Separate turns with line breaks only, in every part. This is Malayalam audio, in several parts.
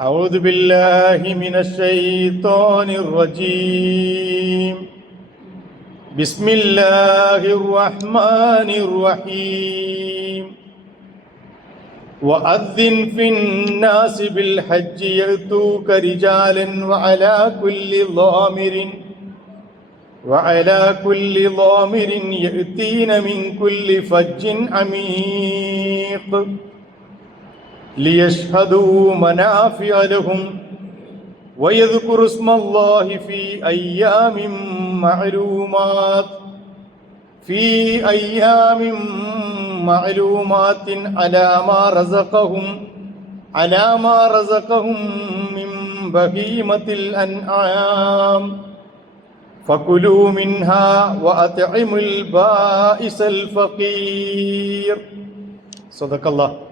أعوذ بالله من الشيطان الرجيم. بسم الله الرحمن الرحيم. وأذن في الناس بالحج يأتوك رجالا وعلى كل ضامر وعلى كل ضامر يأتين من كل فج عميق. ليشهدوا منافع لهم ويذكروا اسم الله في أيام معلومات في أيام معلومات على ما رزقهم على ما رزقهم من بهيمة الأنعام. فكلوا منها وأطعموا البائس الفقير. صدق الله.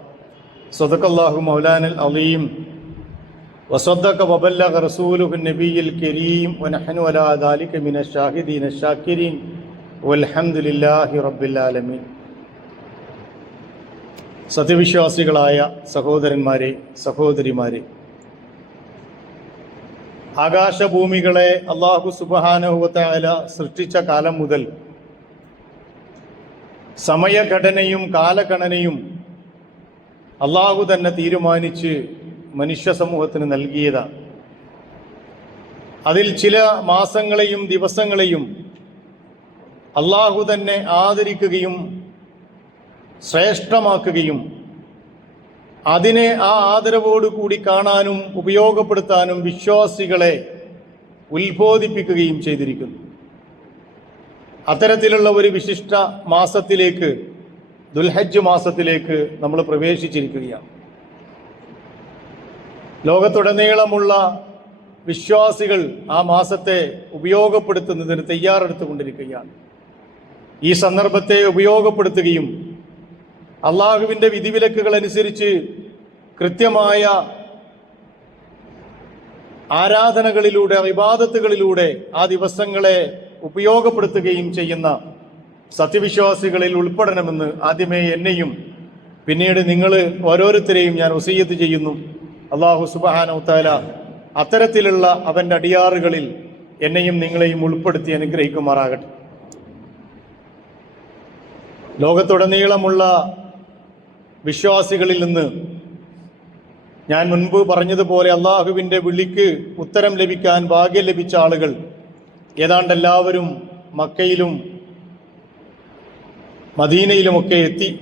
സദക്കല്ലാഹു മൗലാനൽ അലീം. وبلغ വബല്ലഗ റസൂലുഹു നബിയിൽ കരീം. ولا ذلك ദാലിക മിന الشاكرين والحمد വൽഹംദുലില്ലാഹി റബ്ബിൽ ആലമീൻ. സത്യവിശ്വാസികളായ സഹോദരന്മാരെ സഹോദരിമാരെ ആകാശഭൂമികളെ അള്ളാഹു സുബഹാനുഭവത്തായ സൃഷ്ടിച്ച കാലം മുതൽ സമയഘടനയും കാലഗണനയും അള്ളാഹു തന്നെ തീരുമാനിച്ച് മനുഷ്യ സമൂഹത്തിന് നൽകിയതാണ് അതിൽ ചില മാസങ്ങളെയും ദിവസങ്ങളെയും അള്ളാഹു തന്നെ ആദരിക്കുകയും ശ്രേഷ്ഠമാക്കുകയും അതിനെ ആ ആദരവോടുകൂടി കാണാനും ഉപയോഗപ്പെടുത്താനും വിശ്വാസികളെ ഉത്ബോധിപ്പിക്കുകയും ചെയ്തിരിക്കുന്നു. അത്തരത്തിലുള്ള ഒരു വിശിഷ്ട മാസത്തിലേക്ക് ദുൽഹജ്ജ് മാസത്തിലേക്ക് നമ്മൾ പ്രവേശിച്ചിരിക്കുകയാണ്. ലോകത്തുടനീളമുള്ള വിശ്വാസികൾ ആ മാസത്തെ ഉപയോഗപ്പെടുത്തുന്നതിന് തയ്യാറെടുത്തുകൊണ്ടിരിക്കുകയാണ്. ഈ സന്ദർഭത്തെ ഉപയോഗപ്പെടുത്തുകയും അള്ളാഹുവിന്റെ വിധിവിലക്കുകൾ അനുസരിച്ച് കൃത്യമായ ആരാധനകളിലൂടെ വിവാദത്തുകളിലൂടെ ആ ദിവസങ്ങളെ ഉപയോഗപ്പെടുത്തുകയും ചെയ്യുന്ന സത്യവിശ്വാസികളിൽ ഉൾപ്പെടണമെന്ന് ആദ്യമേ എന്നെയും പിന്നീട് നിങ്ങൾ ഓരോരുത്തരെയും ഞാൻ ഉസയ്യത്ത് ചെയ്യുന്നു. അള്ളാഹു സുബാനൗത്താല അത്തരത്തിലുള്ള അവന്റെ അടിയാറുകളിൽ എന്നെയും നിങ്ങളെയും ഉൾപ്പെടുത്തി അനുഗ്രഹിക്കുമാറാകട്ടെ. ലോകത്തുടനീളമുള്ള വിശ്വാസികളിൽ നിന്ന് ഞാൻ മുൻപ് പറഞ്ഞതുപോലെ അള്ളാഹുവിന്റെ വിളിക്ക് ഉത്തരം ലഭിക്കാൻ ഭാഗ്യം ലഭിച്ച ആളുകൾ ഏതാണ്ട് എല്ലാവരും മക്കയിലും മദീനയിലുമൊക്കെ എത്തി.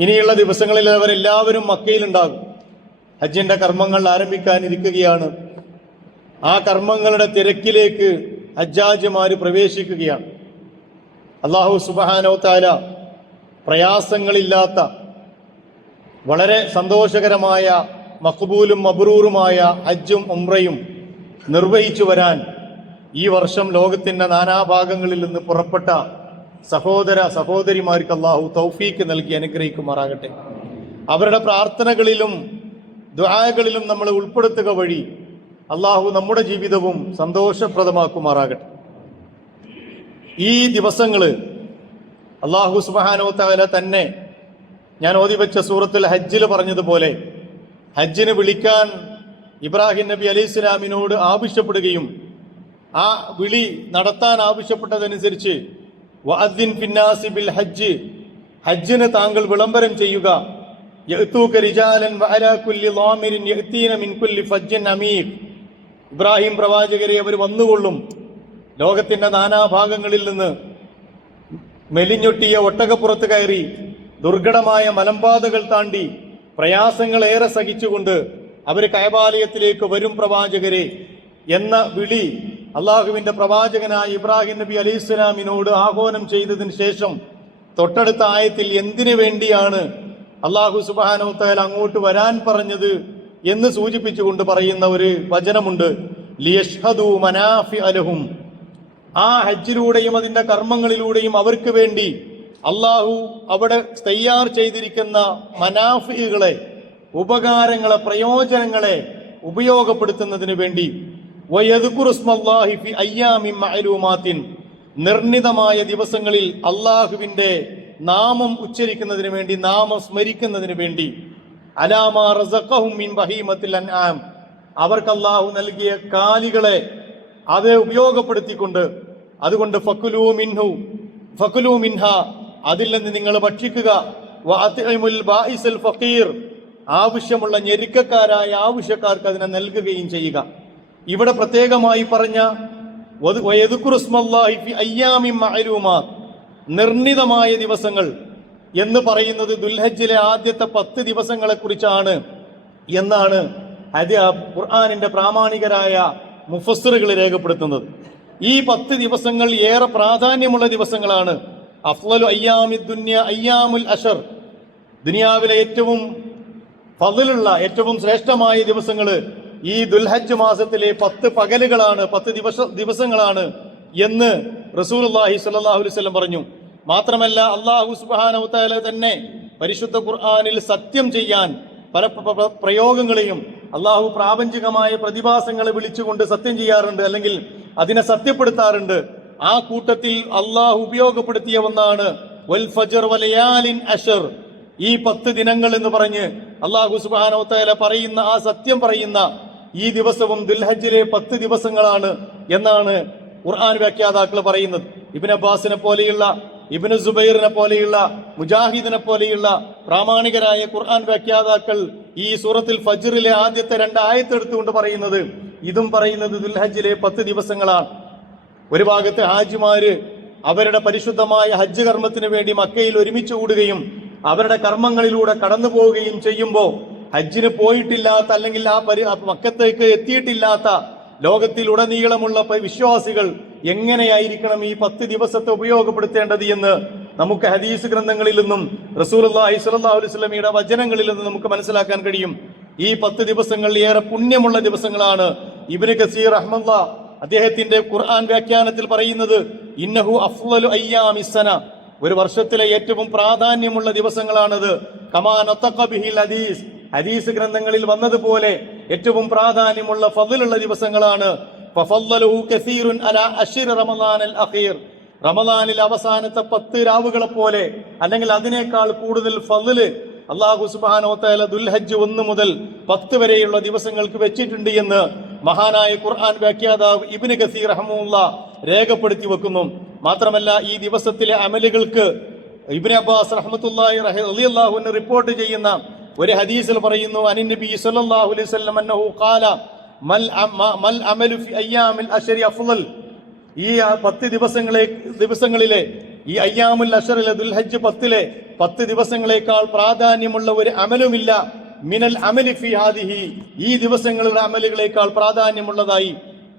ഇനിയുള്ള ദിവസങ്ങളിൽ അവരെല്ലാവരും മക്കയിലുണ്ടാകും. ഹജ്ജിന്റെ കർമ്മങ്ങൾ ആരംഭിക്കാനിരിക്കുകയാണ്. ആ കർമ്മങ്ങളുടെ തിരക്കിലേക്ക് ഹജ്ജാജിമാർ പ്രവേശിക്കുകയാണ്. അള്ളാഹു സുബഹാനോ താല പ്രയാസങ്ങളില്ലാത്ത വളരെ സന്തോഷകരമായ മഖബൂലും മബ്രൂറുമായ ഹജ്ജും ഉംറയും നിർവഹിച്ചു വരാൻ ഈ വർഷം ലോകത്തിന്റെ നാനാഭാഗങ്ങളിൽ നിന്ന് പുറപ്പെട്ട സഹോദര സഹോദരിമാർക്ക് അള്ളാഹു തൗഫീക്ക് നൽകി അനുഗ്രഹിക്കുമാറാകട്ടെ. അവരുടെ പ്രാർത്ഥനകളിലും ദ്വായകളിലും നമ്മൾ ഉൾപ്പെടുത്തുക വഴി അള്ളാഹു നമ്മുടെ ജീവിതവും സന്തോഷപ്രദമാക്കുമാറാകട്ടെ. ഈ ദിവസങ്ങൾ അള്ളാഹു സുബാനോ തവല തന്നെ ഞാൻ ഓതി വെച്ച സൂറത്തിൽ ഹജ്ജിൽ പറഞ്ഞതുപോലെ ഹജ്ജിന് വിളിക്കാൻ ഇബ്രാഹിം നബി അലൈഹി സ്വലാമിനോട് ആവശ്യപ്പെടുകയും ആ വിളി നടത്താൻ ആവശ്യപ്പെട്ടതനുസരിച്ച് വഅദ്ദിൻ ബിൽ ഹജ്ജ്. ഹജ്ജിന് താങ്കൾ വിളംബരം ചെയ്യുക. ഇബ്രാഹിം പ്രവാചകരെ അവർ വന്നുകൊള്ളും. ലോകത്തിന്റെ നാനാഭാഗങ്ങളിൽ നിന്ന് മെലിഞ്ഞൊട്ടിയ ഒട്ടകപ്പുറത്ത് കയറി ദുർഘടമായ മലമ്പാതകൾ താണ്ടി പ്രയാസങ്ങൾ ഏറെ സഹിച്ചുകൊണ്ട് അവർ കൈബാലയത്തിലേക്ക് വരും പ്രവാചകരെ എന്ന വിളി അള്ളാഹുവിന്റെ പ്രവാചകനായ ഇബ്രാഹിം നബി അലൈഹി ഇസ്ലാമിനോട് ആഹ്വാനം ചെയ്തതിന് ശേഷം തൊട്ടടുത്ത ആയത്തിൽ എന്തിനു വേണ്ടിയാണ് അള്ളാഹു സുബാനോ തയാൽ അങ്ങോട്ട് വരാൻ പറഞ്ഞത് എന്ന് സൂചിപ്പിച്ചുകൊണ്ട് പറയുന്ന ഒരു വചനമുണ്ട്. മനാഫി അലഹും ആ ഹജ്ജിലൂടെയും അതിന്റെ കർമ്മങ്ങളിലൂടെയും അവർക്ക് വേണ്ടി അള്ളാഹു അവിടെ തയ്യാർ ചെയ്തിരിക്കുന്ന മനാഫികളെ ഉപകാരങ്ങളെ പ്രയോജനങ്ങളെ ഉപയോഗപ്പെടുത്തുന്നതിന് വേണ്ടി നിർണിതമായ ദിവസങ്ങളിൽ അള്ളാഹുവിന്റെ നാമം ഉച്ചരിക്കുന്നതിന് വേണ്ടി നാമം സ്മരിക്കുന്നതിന് വേണ്ടി. അൻആം. അവർക്ക് അല്ലാഹു നൽകിയ കാലികളെ അത് ഉപയോഗപ്പെടുത്തിക്കൊണ്ട് അതുകൊണ്ട് മിൻഹു മിൻഹ അതിൽ നിന്ന് നിങ്ങൾ ഭക്ഷിക്കുക. ആവശ്യമുള്ള ഞെരുക്കക്കാരായ ആവശ്യക്കാർക്ക് അതിനെ നൽകുകയും ചെയ്യുക. ഇവിടെ പ്രത്യേകമായി പറഞ്ഞ നിർണിതമായ ദിവസങ്ങൾ എന്ന് പറയുന്നത് ദുൽഹജ്ജിലെ ആദ്യത്തെ പത്ത് ദിവസങ്ങളെ കുറിച്ചാണ് എന്നാണ് അത് ഖുർആാനിന്റെ പ്രാമാണികരായ മുഫസ്സിറുകൾ രേഖപ്പെടുത്തുന്നത്. ഈ പത്ത് ദിവസങ്ങൾ ഏറെ പ്രാധാന്യമുള്ള ദിവസങ്ങളാണ്. അഫ്ലലു അയ്യാമി ദുന്യ അയ്യാമുൽ അഷർ. ദുനിയാവിലെ ഏറ്റവും ഫതിലുള്ള ഏറ്റവും ശ്രേഷ്ഠമായ ദിവസങ്ങൾ ഈ ദുൽഹജ്ജ് മാസത്തിലെ പത്ത് പകലുകളാണ് പത്ത് ദിവസ ദിവസങ്ങളാണ് എന്ന് റസൂൽ അള്ളാഹി അലൈഹി വസല്ലം പറഞ്ഞു. മാത്രമല്ല അള്ളാഹു തആല തന്നെ പരിശുദ്ധ ഖുർആാനിൽ സത്യം ചെയ്യാൻ പല പ്ര- പ്ര- പ്രയോഗങ്ങളെയും അള്ളാഹു പ്രാപഞ്ചികമായ പ്രതിഭാസങ്ങളെ വിളിച്ചുകൊണ്ട് സത്യം ചെയ്യാറുണ്ട് അല്ലെങ്കിൽ അതിനെ സത്യപ്പെടുത്താറുണ്ട്. ആ കൂട്ടത്തിൽ അള്ളാഹു ഉപയോഗപ്പെടുത്തിയ ഒന്നാണ് വൽ വലയാലിൻ അഷർ ഈ പത്ത് ദിനങ്ങൾ എന്ന് പറഞ്ഞ് അള്ളാഹു സുബാനോത്തല പറയുന്ന ആ സത്യം പറയുന്ന ഈ ദിവസവും ദുൽഹജ്ജിലെ പത്ത് ദിവസങ്ങളാണ് എന്നാണ് ഖുർആൻ വ്യാഖ്യാതാക്കൾ പറയുന്നത്. ഇബിൻ അബ്ബാസിനെ പോലെയുള്ള ഇബിന് സുബൈറിനെ പോലെയുള്ള മുജാഹിദിനെ പോലെയുള്ള പ്രാമാണികരായ ഖുർആൻ വ്യാഖ്യാതാക്കൾ ഈ സൂറത്തിൽ ഫജ്റിലെ ആദ്യത്തെ രണ്ട് ആയത്തെടുത്തുകൊണ്ട് പറയുന്നത് ഇതും പറയുന്നത് ദുൽഹജ്ജിലെ പത്ത് ദിവസങ്ങളാണ്. ഒരു ഭാഗത്ത് ഹാജിമാര് അവരുടെ പരിശുദ്ധമായ ഹജ്ജ് കർമ്മത്തിന് വേണ്ടി മക്കയിൽ ഒരുമിച്ച് കൂടുകയും അവരുടെ കർമ്മങ്ങളിലൂടെ കടന്നു പോവുകയും ചെയ്യുമ്പോൾ ഹജ്ജിന് പോയിട്ടില്ലാത്ത അല്ലെങ്കിൽ ആ പരി മക്കത്തേക്ക് എത്തിയിട്ടില്ലാത്ത ലോകത്തിൽ ഉടനീളമുള്ള വിശ്വാസികൾ എങ്ങനെയായിരിക്കണം ഈ പത്ത് ദിവസത്തെ ഉപയോഗപ്പെടുത്തേണ്ടത് എന്ന് നമുക്ക് ഹദീസ് ഗ്രന്ഥങ്ങളിൽ നിന്നും സ്വല്ലല്ലാഹു അലൈഹി വസല്ലമയുടെ വചനങ്ങളിൽ നിന്നും നമുക്ക് മനസ്സിലാക്കാൻ കഴിയും. ഈ പത്ത് ദിവസങ്ങൾ ഏറെ പുണ്യമുള്ള ദിവസങ്ങളാണ് ഇബിന് കസീർ അഹമ്മദ് അദ്ദേഹത്തിന്റെ ഖുർആൻ വ്യാഖ്യാനത്തിൽ പറയുന്നത് ഇന്നഹു അഫ്ളലു അയ്യാമിസന ഒരു വർഷത്തിലെ ഏറ്റവും പ്രാധാന്യമുള്ള ദിവസങ്ങളാണത്. കമാൻ ഹദീസ് ഹദീസ് ഗ്രന്ഥങ്ങളിൽ വന്നതുപോലെ ഏറ്റവും പ്രാധാന്യമുള്ള ഫതിലുള്ള ദിവസങ്ങളാണ്. റമദാനിൽ അവസാനത്തെ പത്ത് രാവുകളെ പോലെ അല്ലെങ്കിൽ അതിനേക്കാൾ കൂടുതൽ ഫതിൽ അള്ളാഹു സുബാനോ തആല ദുൽഹജ്ജ് ഒന്ന് മുതൽ പത്ത് വരെയുള്ള ദിവസങ്ങൾക്ക് വെച്ചിട്ടുണ്ട് എന്ന് മഹാനായ ഖുർആൻ വ്യാഖ്യാതാവ് ഇബിന് കസീർ അഹമ്മുള്ള രേഖപ്പെടുത്തി വെക്കുന്നു മാത്രമല്ല ഈ ദിവസത്തിലെ അമലുകൾക്ക് ഇബിൻ അബ്ബാസ് അൻഹു റിപ്പോർട്ട് ചെയ്യുന്ന ഒരു ഹദീസിൽ പറയുന്നു അനിൻ നബി സല്ലല്ലാഹു അലൈഹി വസല്ലം അന്നഹു ഖാല മൽ മൽ അമലു ഫി അയ്യാമിൽ അശ്രി അഫ്ളൽ ഈ പത്ത് ദിവസങ്ങളെ ദിവസങ്ങളിലെ ഈ അയ്യാമുൽ അഷറിലെ ദുൽഹജ്ജ് പത്തിലെ പത്ത് ദിവസങ്ങളെക്കാൾ പ്രാധാന്യമുള്ള ഒരു അമലുമില്ല. മിനൽ അമലി ഫി ഹാദിഹി. ഈ ദിവസങ്ങളുടെ അമലുകളെക്കാൾ പ്രാധാന്യമുള്ളതായി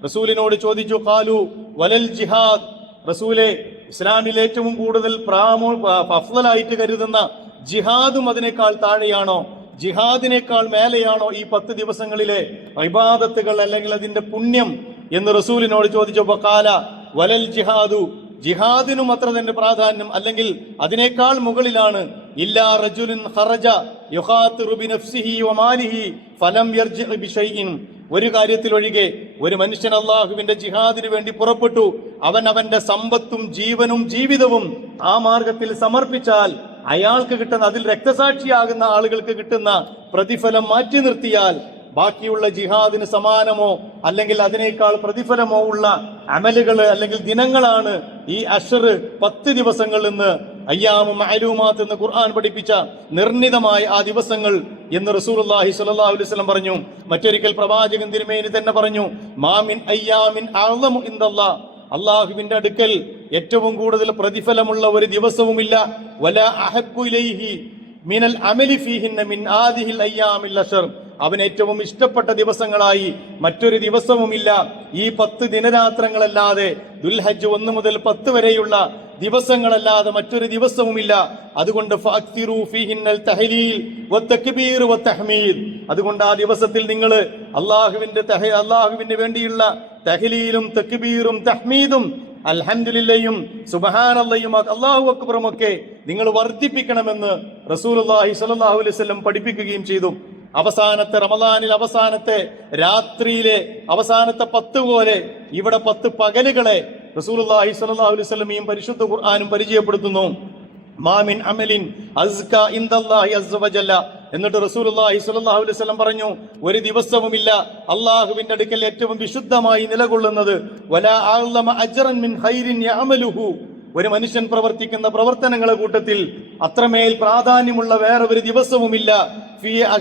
റസൂലിനോട് ചോദിച്ചു കാലു വലൽ ജിഹാദ്. റസൂലെ ഇസ്ലാമിൽ ഏറ്റവും കൂടുതൽ പ്രാമോ അഫ്ലായിട്ട് കരുതുന്ന ജിഹാദും അതിനേക്കാൾ താഴെയാണോ? ജിഹാദിനേക്കാൾ മേലെയാണോ ഈ പത്ത് ദിവസങ്ങളിലെ ഇബാദത്തുകൾ അല്ലെങ്കിൽ അതിന്റെ പുണ്യം? എന്ന് റസൂലിനോട് ചോദിച്ചപ്പോ കാല വലൽ ജിഹാദു. ജിഹാദിനും അത്ര തന്നെ പ്രാധാന്യം അല്ലെങ്കിൽ അതിനേക്കാൾ മുകളിലാണ്. ഇല്ലാ ഫലം ഒരു കാര്യത്തിൽ ഒഴികെ ഒരു മനുഷ്യൻ അള്ളാഹുവിന്റെ ജിഹാദിന് വേണ്ടി പുറപ്പെട്ടു. അവൻ അവന്റെ സമ്പത്തും ജീവനും ജീവിതവും ആ മാർഗത്തിൽ സമർപ്പിച്ചാൽ അയാൾക്ക് കിട്ടുന്ന അതിൽ രക്തസാക്ഷിയാകുന്ന ആളുകൾക്ക് കിട്ടുന്ന പ്രതിഫലം മാറ്റി നിർത്തിയാൽ ബാക്കിയുള്ള ജിഹാദിന് സമാനമോ അല്ലെങ്കിൽ അതിനേക്കാൾ പ്രതിഫലമോ ഉള്ള അമലുകൾ അല്ലെങ്കിൽ ദിനങ്ങളാണ് ഈ അഷർ പത്ത് ദിവസങ്ങളിൽ നിന്ന് അയ്യാമും അലൂമാത്ത് എന്ന് ഖുർആൻ പഠിപ്പിച്ച നിർണിതമായ ആ ദിവസങ്ങൾ എന്ന് റസൂലുള്ളാഹി സ്വല്ലല്ലാഹു അലൈഹി വസല്ലം പറഞ്ഞു. മറ്റൊരിക്കൽ പ്രവാചകൻ തിരുമേനി തന്നെ പറഞ്ഞു മാമിൻ അയ്യാമിൻ അള്ളാഹുവിന്റെ അടുക്കൽ ഏറ്റവും കൂടുതൽ പ്രതിഫലമുള്ള ഒരു ദിവസവുമില്ല. വല അഹബ്ബു ഇലൈഹി മിനൽ അമലി ഫീഹിന്ന മിൻ ആദിഹിൽ അയ്യാമിൽ അഷർ. അവൻ ഏറ്റവും ഇഷ്ടപ്പെട്ട ദിവസങ്ങളായി മറ്റൊരു ദിവസവുമില്ല. ഈ പത്ത് ദിനരാത്രങ്ങളല്ലാതെ ദുൽഹജ്ജ് ഒന്ന് മുതൽ പത്ത് വരെയുള്ള ദിവസങ്ങളല്ലാതെ മറ്റൊരു ദിവസവുമില്ല. അതുകൊണ്ട് അതുകൊണ്ട് ആ ദിവസത്തിൽ നിങ്ങൾ അള്ളാഹുവിന്റെ അള്ളാഹുവിന് വേണ്ടിയുള്ള തഹലീലും തക്ബീറും തഹ്മീദും അൽഹംദുലില്ലയും സുബഹാനല്ലയും അള്ളാഹു അക്ബറും ഒക്കെ നിങ്ങൾ വർദ്ധിപ്പിക്കണമെന്ന് റസൂലുള്ളാഹി അള്ളാഹി അലൈഹി വസല്ലം പഠിപ്പിക്കുകയും ചെയ്തു. അവസാനത്തെ റമദാനിൽ അവസാനത്തെ രാത്രിയിലെ അവസാനത്തെ പത്ത് പോലെ ഇവിടെ പത്ത് പകലുകളെ റസൂലുള്ളാഹി സ്വല്ലല്ലാഹു അലൈഹി വസല്ലമയും പരിശുദ്ധ ഖുർആനും പരിചയപ്പെടുത്തുന്നു. മാമിൻ അമലിൻ എന്നിട്ട് സ്വല്ലല്ലാഹു അലൈഹി വസല്ലം പറഞ്ഞു ഒരു ദിവസവുമില്ല അള്ളാഹുവിന്റെ അടുക്കൽ ഏറ്റവും വിശുദ്ധമായി നിലകൊള്ളുന്നത്. വലാ അജ്റൻ മിൻ യഅമലുഹു. ഒരു മനുഷ്യൻ പ്രവർത്തിക്കുന്ന പ്രവർത്തനങ്ങളെ കൂട്ടത്തിൽ അത്രമേൽ പ്രാധാന്യമുള്ള വേറെ ഒരു ദിവസവുമില്ല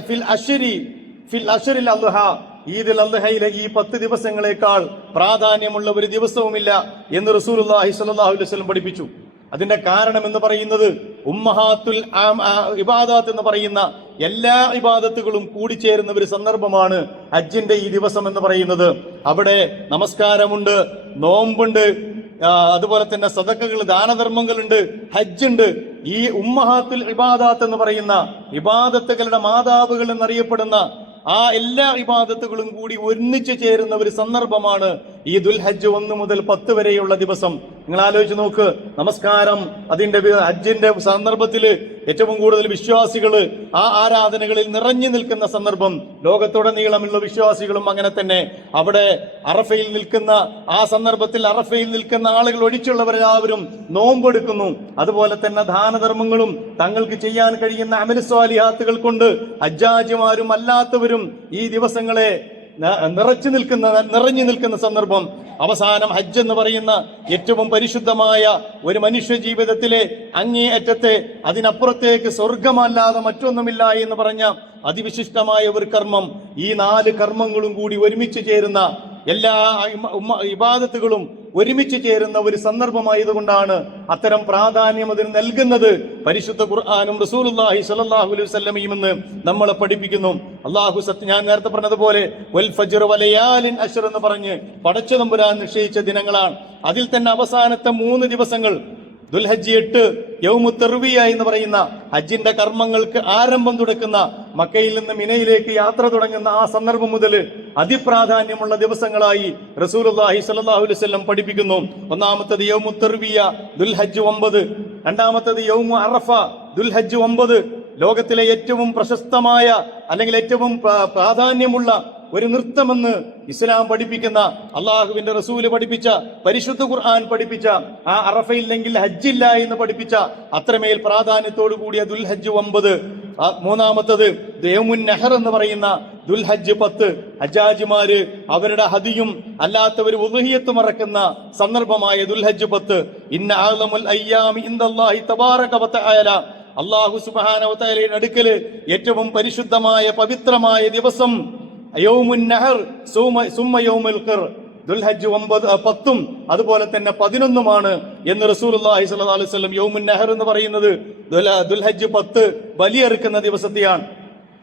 ഫിൽ അശ്രി ഫിൽ ഈദിൽ അല്ലുഹയിലെ ഈ പത്ത് ദിവസങ്ങളെക്കാൾ പ്രാധാന്യമുള്ള ഒരു ദിവസവുമില്ല എന്ന് റസൂലുള്ളാഹി സ്വല്ലല്ലാഹു അലൈഹി വസല്ലം പഠിപ്പിച്ചു. അതിന്റെ കാരണം എന്ന് പറയുന്നത് ഉമ്മഹാത്തുൽ ഇബാദാത്ത് എന്ന് പറയുന്ന എല്ലാ ഇബാദത്തുകളും കൂടിച്ചേരുന്ന ഒരു സന്ദർഭമാണ് ഹജ്ജിന്റെ ഈ ദിവസം എന്ന് പറയുന്നത്. അവിടെ നമസ്കാരമുണ്ട് നോമ്പുണ്ട് അതുപോലെ തന്നെ സദക്കകൾ ദാനധർമ്മങ്ങളുണ്ട് ഹജ്ജ് ഉണ്ട് ഈ ഉമ്മഹാത്തുൽ ഇബാദാത്ത് എന്ന് പറയുന്ന ഇബാദത്തുകളുടെ മാതാവുകൾ എന്നറിയപ്പെടുന്ന ആ എല്ലാ ഇബാദത്തുകളും കൂടി ഒന്നിച്ചു ചേരുന്ന ഒരു സന്ദർഭമാണ് ഈ ദുൽഹജ്ജ് ഒന്ന് മുതൽ പത്ത് വരെയുള്ള ദിവസം. നിങ്ങൾ ആലോചിച്ച് നോക്ക്. നമസ്കാരം. അതിന്റെ ഹജ്ജിന്റെ സന്ദർഭത്തിൽ ഏറ്റവും കൂടുതൽ വിശ്വാസികൾ ആ ആരാധനകളിൽ നിറഞ്ഞു നിൽക്കുന്ന സന്ദർഭം ലോകത്തുടനീളമുള്ള വിശ്വാസികളും അങ്ങനെ തന്നെ. അവിടെ അറഫയിൽ നിൽക്കുന്ന ആ സന്ദർഭത്തിൽ അറഫയിൽ നിൽക്കുന്ന ആളുകൾ ഒഴിച്ചുള്ളവരെല്ലാവരും നോമ്പെടുക്കുന്നു. അതുപോലെ തന്നെ ദാനധർമ്മങ്ങളും തങ്ങൾക്ക് ചെയ്യാൻ കഴിയുന്ന അമലസ്വാലിഹാത്തുകൾ കൊണ്ട് ഹജ്ജാജിമാരും അല്ലാത്തവരും ഈ ദിവസങ്ങളെ നിറച്ചു നിൽക്കുന്ന നിറഞ്ഞു നിൽക്കുന്ന സന്ദർഭം. അവസാനം ഹജ്ജ് എന്ന് പറയുന്ന ഏറ്റവും പരിശുദ്ധമായ ഒരു മനുഷ്യ ജീവിതത്തിലെ അങ്ങേയറ്റത്തെ അതിനപ്പുറത്തേക്ക് സ്വർഗമല്ലാതെ മറ്റൊന്നുമില്ല എന്ന് പറഞ്ഞ അതിവിശിഷ്ടമായ ഒരു കർമ്മം ഈ നാല് കർമ്മങ്ങളും കൂടി ഒരുമിച്ച് ചേരുന്ന എല്ലാ വിവാദത്തുകളും ഒരുമിച്ച് ചേരുന്ന ഒരു സന്ദർഭമായതുകൊണ്ടാണ് അത്തരം പ്രാധാന്യം അതിന് നൽകുന്നത്. പരിശുദ്ധ ഖുർആാനും റസൂലുള്ളാഹി സ്വല്ലല്ലാഹു അലൈഹി വസല്ലമയും എന്ന് നമ്മളെ പഠിപ്പിക്കുന്നു. അള്ളാഹു സത്യ ഞാൻ നേരത്തെ പറഞ്ഞതുപോലെ വൽ ഫജ്ർ വലയാലിൻ അഷർ എന്ന് പറഞ്ഞ് പടച്ചു നമ്പുരാൻ നിശ്ചയിച്ച ദിനങ്ങളാണ്. അതിൽ തന്നെ അവസാനത്തെ മൂന്ന് ദിവസങ്ങൾ ദുൽഹജ്ജ് എട്ട് യൗമു തെർവിയ എന്ന് പറയുന്ന ഹജ്ജിന്റെ കർമ്മങ്ങൾക്ക് ആരംഭം തുടക്കുന്ന മക്കയിൽ നിന്ന് മിനയിലേക്ക് യാത്ര തുടങ്ങുന്ന ആ സന്ദർഭം മുതൽ അതിപ്രാധാന്യമുള്ള ദിവസങ്ങളായി റസൂലുള്ളാഹി സ്വല്ലല്ലാഹു അലൈഹി വസല്ലം പഠിപ്പിക്കുന്നു. ഒന്നാമത്തത് യൗമു തെർവിയ ദുൽഹജ്ജ് ഒമ്പത്. രണ്ടാമത്തത് യൗമു അറഫ ദുൽഹജ്ജ് ഒമ്പത്. ലോകത്തിലെ ഏറ്റവും പ്രശസ്തമായ അല്ലെങ്കിൽ ഏറ്റവും പ്രാധാന്യമുള്ള ഒരു നൃത്തമെന്ന് ഇസ്ലാം പഠിപ്പിക്കുന്ന അള്ളാഹുവിന്റെ റസൂൽ പഠിപ്പിച്ച പരിശുദ്ധ ഖുർആൻ പഠിപ്പിച്ച ആ അറഫയില്ലെങ്കിൽ ഹജ്ജില്ല എന്ന് പഠിപ്പിച്ച അത്രമേൽ പ്രാധാന്യത്തോടു കൂടിയ ദുൽഹജ്ജ് ഒമ്പത്. മൂന്നാമത്തത് ദേമുൻ നെഹർ എന്ന് പറയുന്ന ദുൽഹജ്ജ് പത്ത്. ഹജ്ജാജിമാര് അവരുടെ ഹദിയും അല്ലാത്തവർ ഉദഹിയത്ത് മറക്കുന്ന സന്ദർഭമായ ദുൽഹജ്ജ് പത്ത്. ഇന്ന ആലമുൽ വതആല അള്ളാഹു സുബാനവത്തലയുടെ അടുക്കൽ ഏറ്റവും പരിശുദ്ധമായ പവിത്രമായ ദിവസം ദുൽഹജ്ജ് ഒമ്പത് പത്തും അതുപോലെ തന്നെ പതിനൊന്നുമാണ് എന്ന് റസൂലുള്ളാഹി സ്വല്ലല്ലാഹു അലൈഹി വസല്ലം യൗമുൻ നഹർ എന്ന് പറയുന്നത്. ദുൽ- ദുൽഹജ്ജ് പത്ത് ബലിയെറുക്കുന്ന ദിവസത്തെയാണ്.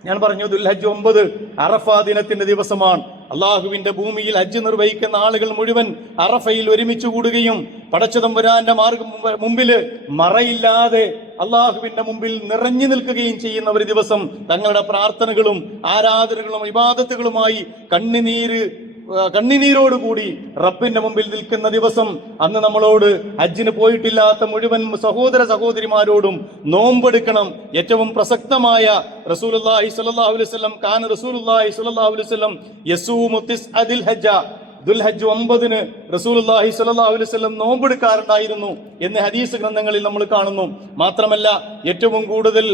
ഞാൻ പറഞ്ഞു ദുൽഹജ്ജ് ഒമ്പത് അറഫ ദിനത്തിന്റെ ദിവസമാണ്. അള്ളാഹുവിന്റെ ഭൂമിയിൽ ഹജ്ജ് നിർവഹിക്കുന്ന ആളുകൾ മുഴുവൻ അറഫയിൽ ഒരുമിച്ച് കൂടുകയും പടച്ചതമ്പുരാന്റെ മാർഗം മുമ്പിൽ മറയില്ലാതെ അള്ളാഹുവിന്റെ മുമ്പിൽ നിറഞ്ഞു നിൽക്കുകയും ചെയ്യുന്ന ഒരു ദിവസം തങ്ങളുടെ പ്രാർത്ഥനകളും ആരാധനകളും ഇബാദത്തുകളുമായി കണ്ണുനീര് ആ, കണ്ണുനീരോടുകൂടി റബ്ബിന്റെ മുമ്പിൽ നിൽക്കുന്ന ദിവസം അന്ന് നമ്മളോട് ഹജ്ജിന് പോയിട്ടില്ലാത്ത മുഴുവൻ സഹോദര സഹോദരിമാരോടും നോമ്പെടുക്കണം. ഏറ്റവും പ്രസക്തമായ റസൂലുള്ളാഹി സ്വല്ലല്ലാഹു അലൈഹി വസല്ലം കാന റസൂലുള്ളാഹി സ്വല്ലല്ലാഹു അലൈഹി വസല്ലം യസൂമു തിസ്അദിൽ ഹജ്ജ ദുൽഹജ്ജ് ഒമ്പതിന് റസൂലുള്ളാഹി സ്വല്ലല്ലാഹു അലൈഹി വസല്ലം നോമ്പെടുക്കാറുണ്ടായിരുന്നു എന്ന് ഹദീസ് ഗ്രന്ഥങ്ങളിൽ നമ്മൾ കാണുന്നു. മാത്രമല്ല ഏറ്റവും കൂടുതൽ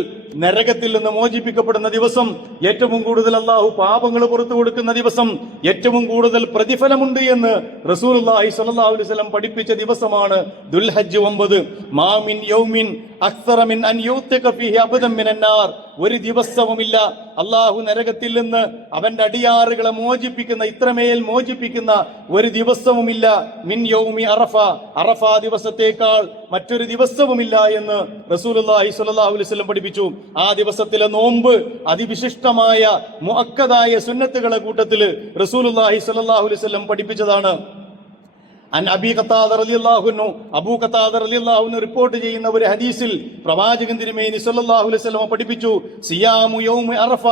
നരകത്തിൽ നിന്ന് മോചിപ്പിക്കപ്പെടുന്ന ദിവസം ഏറ്റവും കൂടുതൽ അള്ളാഹു പാപങ്ങൾ പുറത്തു കൊടുക്കുന്ന ദിവസം ഏറ്റവും കൂടുതൽ പ്രതിഫലമുണ്ട് എന്ന് റസൂലുള്ളാഹി സ്വല്ലല്ലാഹു അലൈഹി വസല്ലം പഠിപ്പിച്ച ദിവസമാണ് ദുൽഹജ് ഒമ്പത്. മാമിൻ യൗമിൻ അക്സറമിൻ അൻ യൂത്തിക ഫീഹി അബദൻ മിനൻ നാർ. ഒരു ദിവസവുമില്ല. അള്ളാഹു നരകത്തിൽ നിന്ന് അവന്റെ അടിയാറുകളെ മോചിപ്പിക്കുന്ന ഇത്രമേൽ മോചിപ്പിക്കുന്ന ഒരു ദിവസവുമില്ല. മിൻ യൗമി അറഫ. അറഫ ദിവസത്തേക്കാൾ മറ്റൊരു ദിവസവുമില്ല എന്ന് റസൂലുള്ളാഹി സ്വല്ലല്ലാഹു അലൈഹി വസല്ലം പഠിപ്പിച്ചു. ആ ദിവസത്തിലെ നോമ്പ് അതിവിശിഷ്ടമായ മുഅക്കദായ സുന്നത്തുകളെ കൂട്ടത്തിൽ റസൂലുള്ളാഹി സ്വല്ലല്ലാഹു അലൈഹി വസല്ലം പഠിപ്പിച്ചതാണ്. അൻ അബി ഖത്താദ റളിയല്ലാഹു അൻഹു അബൂ ഖത്താദർ റളിയല്ലാഹു അൻഹു റിപ്പോർട്ട് ചെയ്യുന്ന ഒരു ഹദീസിൽ പ്രവാചകൻ തിരുമേനി സല്ലല്ലാഹു അലൈഹി വസല്ലം പഠിപ്പിച്ചു സിയാമു യൗമി അറഫ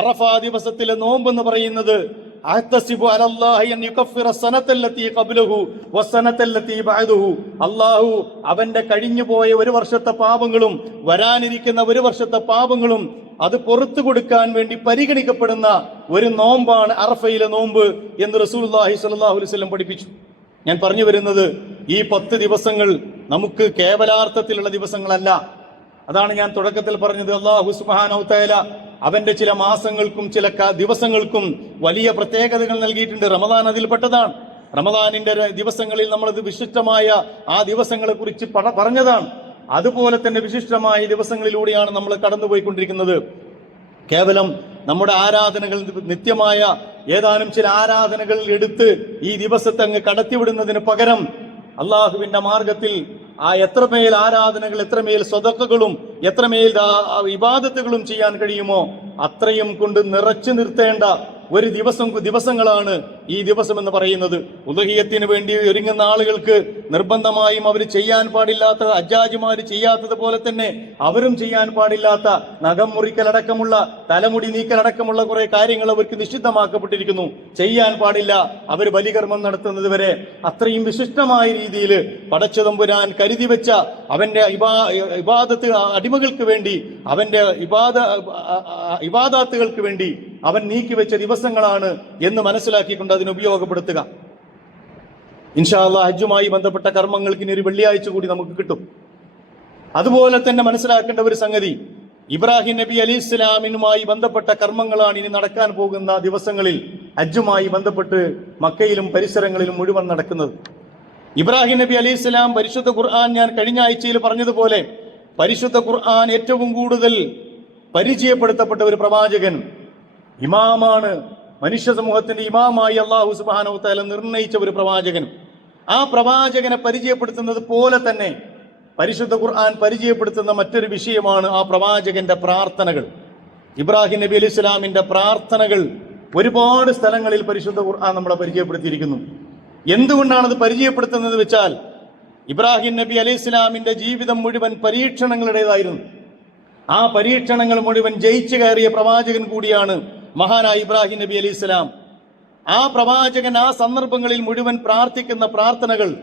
അറഫ ദിവസത്തിലെ നോമ്പ് എന്ന് പറയുന്നത് അഹ്തസിബു അലല്ലാഹി അൻ യുകഫിറ സനത്തല്ലത്തി ഖബ്ലഹു വസനത്തല്ലത്തി ബഅദഹു അല്ലാഹു അവന്റെ കഴിഞ്ഞുപോയ ഒരു വർഷത്തെ പാപങ്ങളും വരാനിരിക്കുന്ന ഒരു വർഷത്തെ പാപങ്ങളും അത് പുറത്തു കൊടുക്കാൻ വേണ്ടി പരിഗണിക്കപ്പെടുന്ന ഒരു നോമ്പാണ് അറഫയിലെ നോമ്പ് എന്ന് റസൂലുള്ളാഹി സ്വല്ലല്ലാഹു അലൈഹി വസല്ലം പഠിപ്പിച്ചു. ഞാൻ പറഞ്ഞു വരുന്നത് ഈ പത്ത് ദിവസങ്ങൾ നമുക്ക് കേവലാർത്ഥത്തിലുള്ള ദിവസങ്ങളല്ല. അതാണ് ഞാൻ തുടക്കത്തിൽ പറഞ്ഞത്. അള്ളാഹു സുബ്ഹാനഹു തആല അവന്റെ ചില മാസങ്ങൾക്കും ചില ദിവസങ്ങൾക്കും വലിയ പ്രത്യേകതകൾ നൽകിയിട്ടുണ്ട്. റമദാൻ അതിൽപ്പെട്ടതാണ് റമദാനിന്റെ ദിവസങ്ങളിൽ നമ്മളത് വിശിഷ്ടമായ ആ ദിവസങ്ങളെ കുറിച്ച് പറഞ്ഞതാണ്. അതുപോലെ തന്നെ വിശിഷ്ടമായ ദിവസങ്ങളിലൂടെയാണ് നമ്മൾ കടന്നുപോയിക്കൊണ്ടിരിക്കുന്നത്. കേവലം നമ്മുടെ ആരാധനകൾ നിത്യമായ ഏതാനും ചില ആരാധനകൾ എടുത്ത് ഈ ദിവസത്തെ അങ്ങ് കടത്തിവിടുന്നതിന് പകരം അള്ളാഹുവിന്റെ മാർഗത്തിൽ ആ എത്രമേൽ ആരാധനകൾ എത്രമേൽ സ്വതക്കകളും എത്രമേൽ ഇബാദത്തുകളും ചെയ്യാൻ കഴിയുമോ അത്രയും കൊണ്ട് നിറച്ചു നിർത്തേണ്ട ഒരു ദിവസം ദിവസങ്ങളാണ് ഈ ദിവസം എന്ന് പറയുന്നത് ഉദഹീയത്തിന് വേണ്ടി ഒരുങ്ങുന്ന ആളുകൾക്ക് നിർബന്ധമായും അവർ ചെയ്യാൻ പാടില്ലാത്ത അജാജുമാർ ചെയ്യാത്തതുപോലെ തന്നെ അവരും ചെയ്യാൻ പാടില്ലാത്ത നഖം മുറിക്കലടക്കമുള്ള തലമുടി നീക്കലടക്കമുള്ള കുറെ കാര്യങ്ങൾ അവർക്ക് നിഷിദ്ധമാക്കപ്പെട്ടിരിക്കുന്നു. ചെയ്യാൻ പാടില്ല. അവർ ബലികർമ്മം നടത്തുന്നത് വരെ അത്രയും വിശിഷ്ടമായ രീതിയിൽ പടച്ചതമ്പുരാൻ കരുതി വെച്ച അവന്റെ ഇബാ ഇബാദത്ത് അടിമകൾക്ക് വേണ്ടി അവന്റെ ഇബാദ ഇബാദാത്തുകൾക്ക് വേണ്ടി അവൻ നീക്കിവെച്ച ദിവസങ്ങളാണ് എന്ന് മനസ്സിലാക്കിക്കൊണ്ട് അതിന് ഉപയോഗപ്പെടുത്തുക. ഇൻഷാല്ല ഹജ്ജുമായി ബന്ധപ്പെട്ട കർമ്മങ്ങൾക്ക് ഇനി ഒരു വെള്ളിയാഴ്ച കൂടി നമുക്ക് കിട്ടും. അതുപോലെ തന്നെ മനസ്സിലാക്കേണ്ട ഒരു സംഗതി ഇബ്രാഹിം നബി അലി ഇസ്ലാമിനുമായി ബന്ധപ്പെട്ട കർമ്മങ്ങളാണ് ഇനി നടക്കാൻ പോകുന്ന ദിവസങ്ങളിൽ ഹജ്ജുമായി ബന്ധപ്പെട്ട് മക്കയിലും പരിസരങ്ങളിലും മുഴുവൻ നടക്കുന്നത്. ഇബ്രാഹിം നബി അലി ഇസ്ലാം പരിശുദ്ധ ഖുർആൻ ഞാൻ കഴിഞ്ഞ ആഴ്ചയിൽ പറഞ്ഞതുപോലെ പരിശുദ്ധ ഖുർആൻ ഏറ്റവും കൂടുതൽ പരിചയപ്പെടുത്തപ്പെട്ട ഒരു പ്രവാചകൻ ഇമാമാണ്. മനുഷ്യ സമൂഹത്തിന്റെ ഇമാമായി അള്ളാഹു സുബാനോ തല നിർണയിച്ച ഒരു പ്രവാചകൻ. ആ പ്രവാചകനെ പരിചയപ്പെടുത്തുന്നത് പോലെ തന്നെ പരിശുദ്ധ ഖുർആൻ പരിചയപ്പെടുത്തുന്ന മറ്റൊരു വിഷയമാണ് ആ പ്രവാചകന്റെ പ്രാർത്ഥനകൾ. ഇബ്രാഹിം നബി അലി ഇസ്ലാമിന്റെ പ്രാർത്ഥനകൾ ഒരുപാട് സ്ഥലങ്ങളിൽ പരിശുദ്ധ ഖുർആൻ നമ്മളെ പരിചയപ്പെടുത്തിയിരിക്കുന്നു. എന്തുകൊണ്ടാണത് പരിചയപ്പെടുത്തുന്നത് വെച്ചാൽ ഇബ്രാഹിം നബി അലി ഇസ്ലാമിന്റെ ജീവിതം മുഴുവൻ പരീക്ഷണങ്ങളുടേതായിരുന്നു. ആ പരീക്ഷണങ്ങൾ മുഴുവൻ ജയിച്ചു കയറിയ പ്രവാചകൻ കൂടിയാണ് മഹാനായ ഇബ്രാഹിം നബി അലി ഇസ്ലാം ആ പ്രവാചകൻ ആ സന്ദർഭങ്ങളിൽ മുഴുവൻ പ്രാർത്ഥിക്കുന്ന പ്രാർത്ഥനകൾ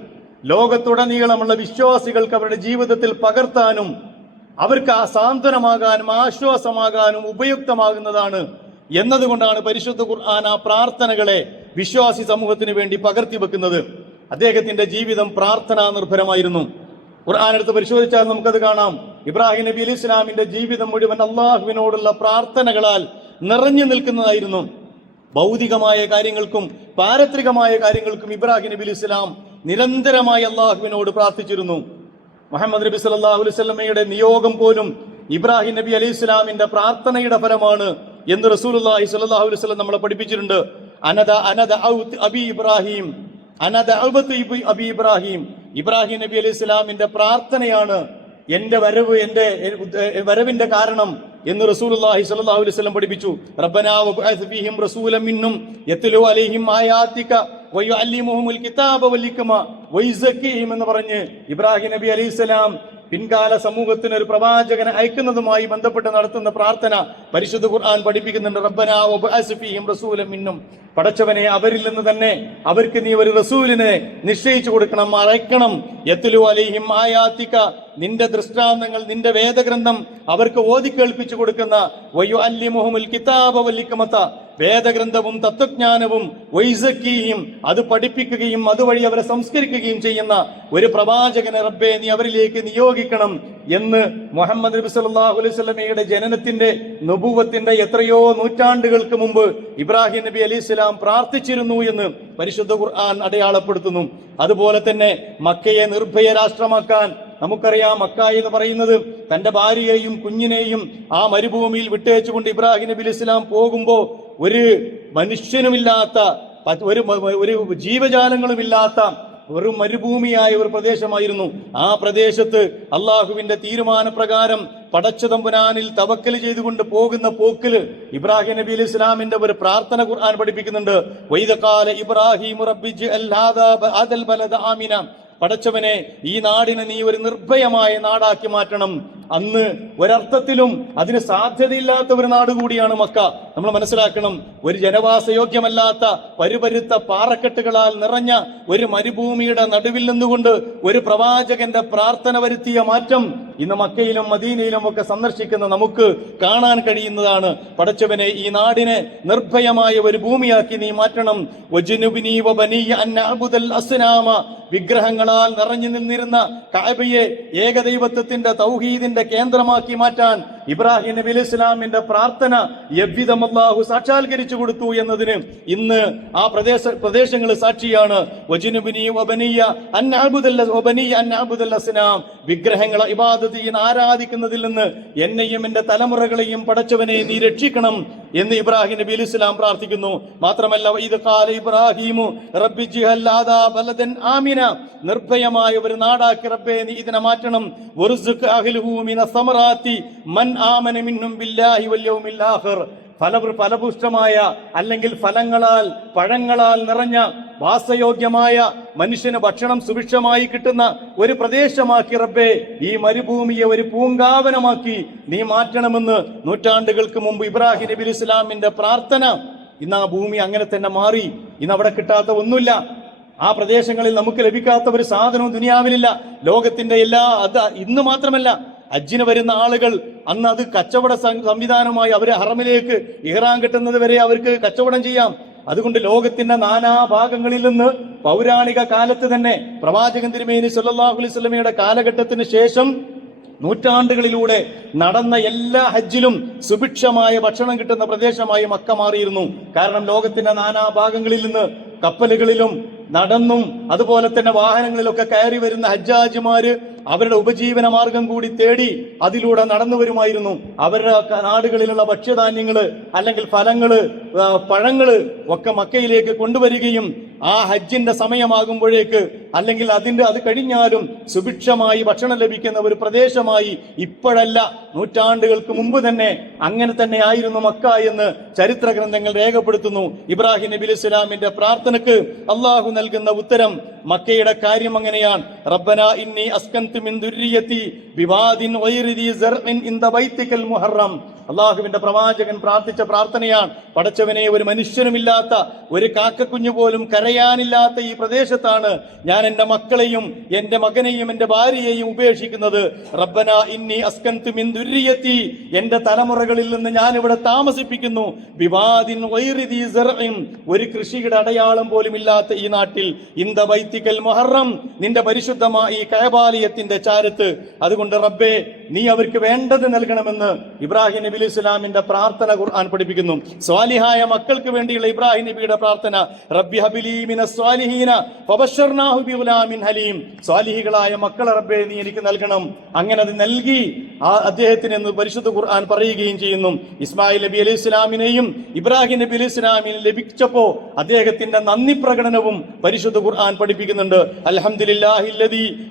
ലോകത്തുടനീളമുള്ള വിശ്വാസികൾക്ക് അവരുടെ ജീവിതത്തിൽ പകർത്താനും അവർക്ക് ആ സാന്ത്വനമാകാനും ആശ്വാസമാകാനും ഉപയുക്തമാകുന്നതാണ് എന്നതുകൊണ്ടാണ് പരിശുദ്ധ ഖുർആൻ ആ പ്രാർത്ഥനകളെ വിശ്വാസി സമൂഹത്തിന് വേണ്ടി പകർത്തി വെക്കുന്നത്. അദ്ദേഹത്തിന്റെ ജീവിതം പ്രാർത്ഥനാ നിർഭരമായിരുന്നു. ഖുർആൻ എടുത്ത് പരിശോധിച്ചാൽ നമുക്കത് കാണാം. ഇബ്രാഹിം നബി അലി ഇസ്ലാമിന്റെ ജീവിതം മുഴുവൻ അള്ളാഹുവിനോടുള്ള പ്രാർത്ഥനകളാൽ നിറഞ്ഞു നിൽക്കുന്നതായിരുന്നു. ഭൗതികമായ കാര്യങ്ങൾക്കും പാരത്രികമായ കാര്യങ്ങൾക്കും ഇബ്രാഹിം നബി ഇസ്ലാം നിരന്തരമായി അള്ളാഹുവിനോട് പ്രാർത്ഥിച്ചിരുന്നു. മുഹമ്മദ് നബി സല്ലല്ലാഹു അലൈഹി വസല്ലമയുടെ നിയോഗം പോലും ഇബ്രാഹിം നബി അലൈഹി ഇസ്ലാമിന്റെ പ്രാർത്ഥനയുടെ ഫലമാണ് എന്ന് റസൂലുള്ളാഹി അള്ളാഹി അലൈഹി വസല്ലം നമ്മളെ പഠിപ്പിച്ചിട്ടുണ്ട്. അനദ അനദ അബി ഇബ്രാഹിം അനദ അബി ഇബ്രാഹിം. ഇബ്രാഹിം നബി അലൈഹി ഇസ്ലാമിന്റെ പ്രാർത്ഥനയാണ് എന്റെ വരവ് എന്റെ വരവിന്റെ കാരണം. എന്ന് റസൂലുള്ളാഹി സ്വല്ലല്ലാഹു അലൈഹി വസല്ലം പഠിപ്പിച്ചു. റബ്ബനാ വബഅസ് ഫീഹിം റസൂലൻ മിന്നും യത്ലു അലൈഹിം ആയാതിക വയുഅല്ലിമുഹുൽ കിതാബ വൽ ഹിക്മ വയുസക്കിഹിം എന്ന് പറഞ്ഞ് ഇബ്രാഹിം നബി അലൈഹി സ്വലാം പിൻകാല സമൂഹത്തിന് ഒരു പ്രവാചകനെ അയക്കുന്നതുമായി ബന്ധപ്പെട്ട് നടത്തുന്ന പ്രാർത്ഥന പരിശുദ്ധ ഖുർആൻ പഠിപ്പിക്കുന്നുണ്ട്. റബ്ബനാ വബഅസ് ഫീഹിം റസൂലൻ മിന്നും പടച്ചവനെ അവരിൽ നിന്ന് തന്നെ അവർക്ക് നീ ഒരു റസൂലിനെ നിശ്ചയിച്ചു കൊടുക്കണം അയക്കണം. എത്തലു അലൈഹിം ആയാത്തിക്ക നിന്റെ ദൃഷ്ടാന്തങ്ങൾ നിന്റെ വേദഗ്രന്ഥം അവർക്ക് ഓതി കേൾപ്പിച്ചു കൊടുക്കുന്ന വയു അല്ലിമുഹുൽ കിതാബ വല്ലിക്കമത്ത വേദഗ്രന്ഥവും തത്വജ്ഞാനവും വൈസക്കിയും അത് പഠിപ്പിക്കുകയും അതുവഴി അവരെ സംസ്കരിക്കുകയും ചെയ്യുന്ന ഒരു പ്രവാചകനെ റബ്ബെ നീ അവരിലേക്ക് നിയോഗിക്കണം. എന്ന് മുഹമ്മദ് നബി സല്ലാഹു അലൈഹി വസല്ലമയുടെ ജനനത്തിന്റെ നുപൂവത്തിന്റെ എത്രയോ നൂറ്റാണ്ടുകൾക്ക് മുമ്പ് ഇബ്രാഹിം നബി അലൈഹി സ്വലാം പ്രാർത്ഥിച്ചിരുന്നു എന്ന് പരിശുദ്ധ ഖുർആൻ അടയാളപ്പെടുത്തുന്നു. അതുപോലെ തന്നെ മക്കയെ നിർഭയ രാഷ്ട്രമാക്കാൻ നമുക്കറിയാം മക്ക എന്ന് പറയുന്നത് തന്റെ ഭാര്യയെയും കുഞ്ഞിനെയും ആ മരുഭൂമിയിൽ വിട്ടേച്ചുകൊണ്ട് ഇബ്രാഹിം നബി അലിസ്ലാം ഇസ്ലാം പോകുമ്പോ ഒരു മനുഷ്യനുമില്ലാത്ത ഒരു ഒരു ജീവജാലങ്ങളുമില്ലാത്ത ഒരു മരുഭൂമിയായ ഒരു പ്രദേശമായിരുന്നു. ആ പ്രദേശത്ത് അള്ളാഹുവിന്റെ തീരുമാനപ്രകാരം പടച്ചതമ്പുരാനിൽ തവക്കൽ ചെയ്തുകൊണ്ട് പോകുന്ന പോക്കിൽ ഇബ്രാഹിം നബി അലൈഹി ഇസ്ലാമിന്റെ ഒരു പ്രാർത്ഥന ഖുർആൻ പഠിപ്പിക്കുന്നുണ്ട്. വൈദകാല ഇബ്രാഹിം ആമിന. പടച്ചവനെ ഈ നാടിനെ നീ ഒരു നിർഭയമായ നാടാക്കി മാറ്റണം. അന്ന് ഒരർത്ഥത്തിലും അതിന് സാധ്യതയില്ലാത്ത ഒരു നാട് കൂടിയാണ് മക്ക. നമ്മൾ മനസ്സിലാക്കണം ഒരു ജനവാസയോഗ്യമല്ലാത്ത പരുപരുത്ത പാറക്കെട്ടുകളാൽ നിറഞ്ഞ ഒരു മരുഭൂമിയുടെ നടുവിൽ നിന്നുകൊണ്ട് ഒരു പ്രവാചകന്റെ പ്രാർത്ഥന വരുത്തിയ മാറ്റം ഇന്ന് മക്കയിലും മദീനയിലും ഒക്കെ സന്ദർശിക്കുന്ന നമുക്ക് കാണാൻ കഴിയുന്നതാണ്. പടച്ചവനെ ഈ നാടിനെ നിർഭയമായ ഒരു ഭൂമിയാക്കി നീ മാറ്റണം. വിഗ്രഹങ്ങളാൽ നിറഞ്ഞു നിന്നിരുന്ന കാബയെ ഏകദൈവത്വത്തിന്റെ തൗഹീദിന്റെ കേന്ദ്രമാക്കി മാറ്റാൻ ഇബ്രാഹിം നബി ഇസ്ലാമിന്റെ പ്രാർത്ഥന എവ്വിധം അള്ളാഹു സാക്ഷാത്കരിച്ചു കൊടുത്തു എന്നതിന് ഇന്ന് ആ പ്രദേശ പ്രദേശങ്ങൾ സാക്ഷിയാണ്. വിഗ്രഹങ്ങളെ ഇബാദത്ത് ആരാധിക്കുന്നതിൽ നിന്ന് എന്നെയും എന്റെ തലമുറകളെയും പടച്ചവനെ നീ രക്ഷിക്കണം എന്ന് ഇബ്രാഹിം നബി ഇസ്ലാം പ്രാർത്ഥിക്കുന്നു. മാത്രമല്ല ഇത് കാല ഇബ്രാഹിമു റബ്ബി ജിഹല്ലാദൻ ആമിന. നിർഭയമായ ഒരു നാടാക്കി റബ്ബെ നീ ഇതിനെ മാറ്റണം. മൻ ആമന മിന്നും ബില്ലാഹി ഫല ഫലപുഷ്ടമായ അല്ലെങ്കിൽ ഫലങ്ങളാൽ പഴങ്ങളാൽ നിറഞ്ഞ വാസയോഗ്യമായ മനുഷ്യന് ഭക്ഷണം സുഭിക്ഷമായി കിട്ടുന്ന ഒരു പ്രദേശമാക്കി റബ്ബേ ഈ മരുഭൂമിയെ ഒരു പൂങ്കാവനമാക്കി നീ മാറ്റണമെന്ന് നൂറ്റാണ്ടുകൾക്ക് മുമ്പ് ഇബ്രാഹിം നബി ഇസ്ലാമിന്റെ പ്രാർത്ഥന. ഇന്ന് ആ ഭൂമി അങ്ങനെ തന്നെ മാറി. ഇന്ന് അവിടെ കിട്ടാത്ത ഒന്നുമില്ല. ആ പ്രദേശങ്ങളിൽ നമുക്ക് ലഭിക്കാത്ത ഒരു സാധനവും ദുനിയാവിലില്ല. ലോകത്തിന്റെ എല്ലാ അത് ഇന്ന് മാത്രമല്ല ഹജ്ജിന് വരുന്ന ആളുകൾ അന്ന് അത് കച്ചവട സംവിധാനമായി അവരെ ഹറമിലേക്ക് ഇഹ്റാൻ കിട്ടുന്നത് വരെ അവർക്ക് കച്ചവടം ചെയ്യാം. അതുകൊണ്ട് ലോകത്തിന്റെ നാനാ ഭാഗങ്ങളിൽ നിന്ന് പൗരാണിക കാലത്ത് തന്നെ പ്രവാചകൻ തിരുമേനി സല്ലാഹു അലൈഹി വസല്ലമയുടെ കാലഘട്ടത്തിന് ശേഷം നൂറ്റാണ്ടുകളിലൂടെ നടന്ന എല്ലാ ഹജ്ജിലും സുഭിക്ഷമായ ഭക്ഷണം കിട്ടുന്ന പ്രദേശമായി മക്ക മാറിയിരുന്നു. കാരണം ലോകത്തിന്റെ നാനാ ഭാഗങ്ങളിൽ നിന്ന് കപ്പലുകളിലും നടന്നും അതുപോലെ തന്നെ വാഹനങ്ങളിലൊക്കെ കയറി വരുന്ന ഹജ്ജാജിമാര് അവരുടെ ഉപജീവന മാർഗം കൂടി തേടി അതിലൂടെ നടന്നു വരുമായിരുന്നു അവരുടെ നാടുകളിലുള്ള ഭക്ഷ്യധാന്യങ്ങൾ അല്ലെങ്കിൽ ഫലങ്ങൾ പഴങ്ങൾ ഒക്കെ മക്കയിലേക്ക് കൊണ്ടുവരികയും ആ ഹജ്ജിന്റെ സമയമാകുമ്പോഴേക്ക് അല്ലെങ്കിൽ അതിന്റെ അത് കഴിഞ്ഞാലും സുഭിക്ഷമായി ഭക്ഷണം ലഭിക്കുന്ന ഒരു പ്രദേശമായി ഇപ്പോഴല്ല നൂറ്റാണ്ടുകൾക്ക് മുമ്പ് തന്നെ അങ്ങനെ തന്നെ ആയിരുന്നു മക്ക എന്ന് ചരിത്ര ഗ്രന്ഥങ്ങൾ രേഖപ്പെടുത്തുന്നു. ഇബ്രാഹിം നബി ഇസ്ലാമിന്റെ പ്രാർത്ഥനക്ക് അള്ളാഹു നൽകുന്ന ഉത്തരം മക്കയുടെ കാര്യം അങ്ങനെയാണ്. റബ്ബന ഇന്നി അസ്കന്തു من ذريتي بباد غير ذي زرع عند بيتك المحرم. അള്ളാഹുവിന്റെ പ്രവാചകൻ പ്രാർത്ഥിച്ച പ്രാർത്ഥനയാണ്. പടച്ചവനെ ഒരു മനുഷ്യനുമില്ലാത്ത ഒരു കാക്കക്കുഞ്ഞു പോലും കരയാനില്ലാത്ത ഈ പ്രദേശത്താണ് ഞാൻ എന്റെ മക്കളെയും എന്റെ മകനെയും എന്റെ ഭാര്യയെയും ഉപേക്ഷിക്കുന്നത്. റബ്ബന ഇന്നി അസ്കന്തു മിൻ ദുര്യത്തി എന്റെ തലമുറകളിൽ നിന്ന് ഞാൻ ഇവിടെ താമസിപ്പിക്കുന്നു വിവാദിൻ ഒരു കൃഷിയുടെ അടയാളം പോലും ഇല്ലാത്ത ഈ നാട്ടിൽ. ഇന്ത ബൈത്തിക്കൽ മൊഹറം. നിന്റെ പരിശുദ്ധമായ ഈ കയബാലയത്തിന്റെ ചാരത്ത്. അതുകൊണ്ട് റബ്ബേ നീ അവർക്ക് വേണ്ടത് നൽകണമെന്ന് ഇബ്രാഹിം നബി അലൈഹി ഇസ്ലാമിന്റെ പ്രാർത്ഥന ഖുർആൻ പഠിപ്പിക്കുന്നു. സ്വാലിഹായ മക്കൾക്ക് വേണ്ടിയുള്ള ഇബ്രാഹിം നബിയുടെ പ്രാർത്ഥന റബ്ബി ഹലീം. സ്വാലിഹികളായ മക്കളെ റബ്ബെ നീ എനിക്ക് നൽകണം. അങ്ങനെ അത് നൽകി ആ അദ്ദേഹത്തിന് എന്ന് പരിശുദ്ധ ഖുർആൻ പറയുകയും ചെയ്യുന്നു. ഇസ്മായിൽ നബി അലി ഇസ്ലാമിനെയും ഇബ്രാഹിം നബി അലി ഇസ്ലാമിനെ ലഭിച്ചപ്പോ അദ്ദേഹത്തിന്റെ നന്ദി പ്രകടനവും പരിശുദ്ധ ഖുർആൻ പഠിപ്പിക്കുന്നുണ്ട്. അലഹദില്ലാഹി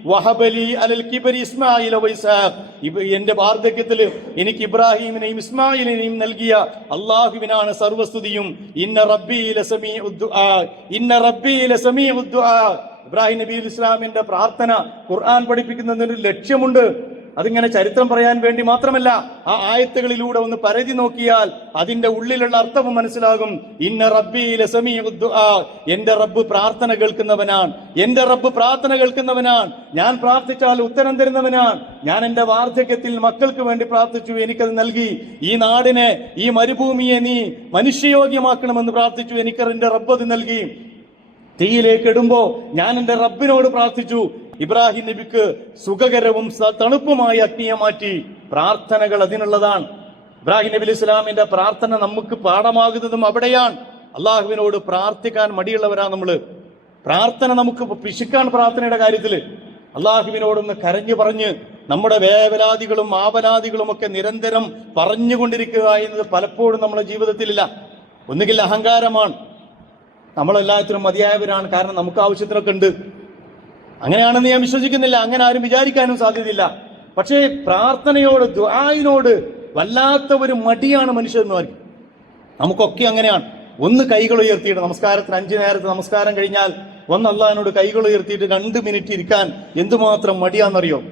വഹബലി അലൽ ഇസ്മായിൽ എന്റെ വാർദ്ധക്യത്തിൽ എനിക്ക് ഇബ്രാഹിമിനെയും ഇസ്മായിലിനെയും നൽകിയ അള്ളാഹുവിനാണ് സർവസ്തുതിയും. ഇന്ന ഇന്ന ഇബ്രാഹിം നബി ഇസ്ലാമിന്റെ പ്രാർത്ഥന ഖുർആൻ പഠിപ്പിക്കുന്നതിന് ലക്ഷ്യമുണ്ട്. അതിങ്ങനെ ചരിത്രം പറയാൻ വേണ്ടി മാത്രമല്ല ആ ആയത്തുകളിലൂടെ ഒന്ന് പരതി നോക്കിയാൽ അതിന്റെ ഉള്ളിലുള്ള അർത്ഥവും മനസ്സിലാകും. ഇന്ന റബ്ബി എന്റെ റബ്ബ് പ്രാർത്ഥന കേൾക്കുന്നവനാണ്. എന്റെ റബ്ബ് പ്രാർത്ഥന കേൾക്കുന്നവനാണ്. ഞാൻ പ്രാർത്ഥിച്ചാൽ ഉത്തരം തരുന്നവനാണ്. ഞാൻ എന്റെ വാർദ്ധക്യത്തിൽ മക്കൾക്ക് വേണ്ടി പ്രാർത്ഥിച്ചു എനിക്കത് നൽകി. ഈ നാടിനെ ഈ മരുഭൂമിയെ നീ മനുഷ്യയോഗ്യമാക്കണമെന്ന് പ്രാർത്ഥിച്ചു എനിക്ക് എന്റെ റബ്ബ് അത് നൽകി. തീയിലേക്ക് ഇടുമ്പോ ഞാൻ എന്റെ റബ്ബിനോട് പ്രാർത്ഥിച്ചു. ഇബ്രാഹിം നബിക്ക് സുഖകരവും തണുപ്പുമായി അഗ്നിയെ മാറ്റി പ്രാർത്ഥനകൾ അതിനുള്ളതാണ്. ഇബ്രാഹിം നബി ഇസ്ലാമിന്റെ പ്രാർത്ഥന നമുക്ക് പാഠമാകുന്നതും അവിടെയാണ്. അള്ളാഹുവിനോട് പ്രാർത്ഥിക്കാൻ മടിയുള്ളവരാ നമ്മൾ പ്രാർത്ഥന നമുക്ക് പിശുക്കാൻ പ്രാർത്ഥനയുടെ കാര്യത്തിൽ അള്ളാഹുവിനോടൊന്ന് കരഞ്ഞു പറഞ്ഞ് നമ്മുടെ വേവലാദികളും ആവലാദികളും ഒക്കെ നിരന്തരം പറഞ്ഞുകൊണ്ടിരിക്കുക എന്നത് പലപ്പോഴും നമ്മുടെ ജീവിതത്തിലില്ല. ഒന്നുകിൽ അഹങ്കാരമാണ്. നമ്മളെല്ലാത്തിനും മതിയായവരാണ്. കാരണം നമുക്ക് ആവശ്യത്തിനൊക്കെ ഉണ്ട്. അങ്ങനെയാണെന്ന് ഞാൻ വിശ്വസിക്കുന്നില്ല. അങ്ങനെ ആരും വിചാരിക്കാനും സാധ്യതയില്ല. പക്ഷേ പ്രാർത്ഥനയോട് ദ്വായിനോട് വല്ലാത്ത ഒരു മടിയാണ് മനുഷ്യന്മാർക്ക് നമുക്കൊക്കെ അങ്ങനെയാണ്. ഒന്ന് കൈകൾ ഉയർത്തിയിട്ട് നമസ്കാരത്തിന് അഞ്ചു നേരത്തെ നമസ്കാരം കഴിഞ്ഞാൽ ഒന്ന് അള്ളഹാനോട് കൈകൾ ഉയർത്തിയിട്ട് രണ്ട് മിനിറ്റ് ഇരിക്കാൻ എന്തുമാത്രം മടിയാണെന്നറിയോ?